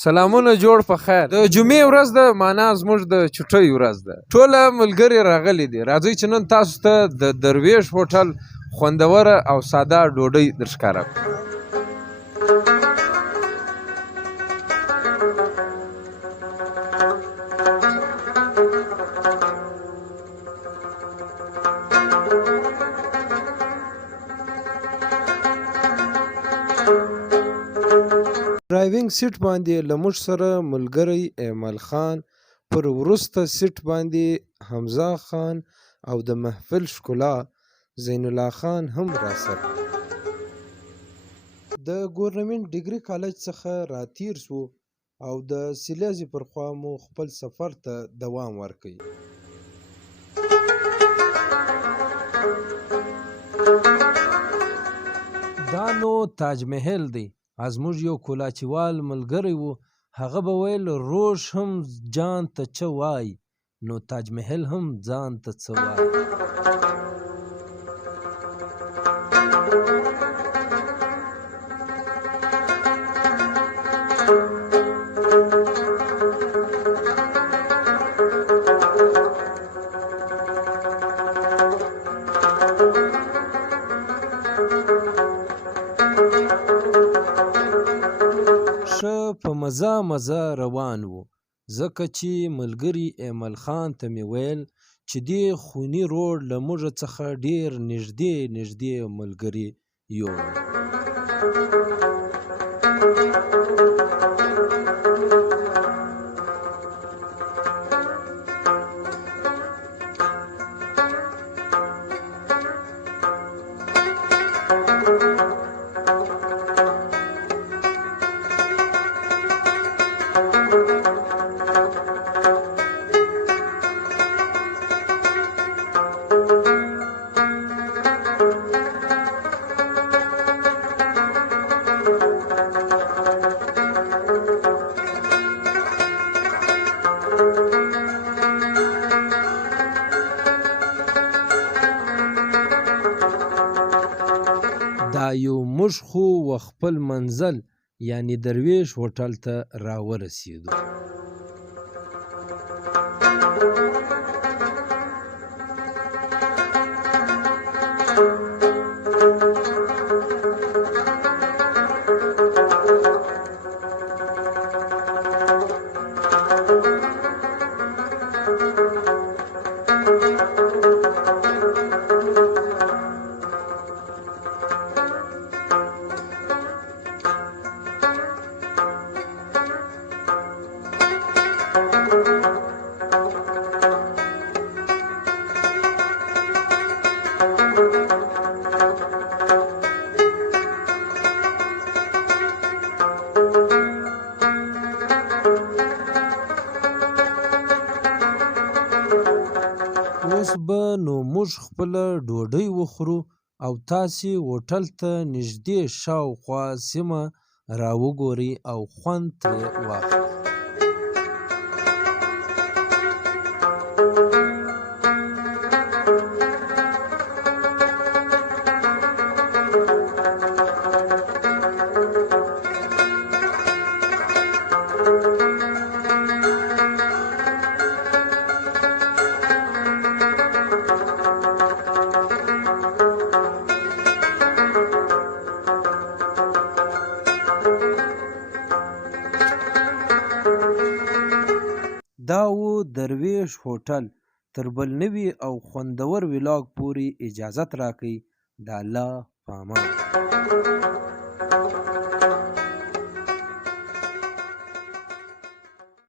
سلامونه جوړ په خیر. د جمعې ورځ ده، معنا زموږ د چټۍ ورځ ده. ټوله ملګري راغلي دي. راځئ چې نن تاسو ته د درویش هوټل خوندوره او ساده ډوډۍ درښکاره کړو. ډرایوینګ سیټ باندې له موږ سره ملګری ایمل خان، پر وروسته سیټ باندې حمزه خان او د محفل ښکلا زین الله خان هم راسره. د ګورنمنټ ډیګري کالج څخه راتیر شو او د سیلیزي پر خوا مو خپل سفر ته دوام ورکړ. دا نو تاج محل دی. زموږ یو کولاچیوال ملګری و، هغه به ویل روش هم جان ته څه وای، نو تاج محل هم ځان ته څه وای. په مزه روان وو، ځکه چې ملګري ایمل خان ته مې ویل چې دې خوني روډ له موږ څخه ډېر نږدې ملګري یو. دا یو موږ خو و خپل منزل یعنی درویش هوټل ته راورسېدو. اوس به نو موږ خپله ډوډۍ وخورو او تاسې هوټل ته نږدې شاوخوا سیمه راوګورئ او خوند ترې واخلئ. دا و درویش هوټل. تر بل نوي او خوندور ولاګ پورې اجازت راکئ. د الله په امان.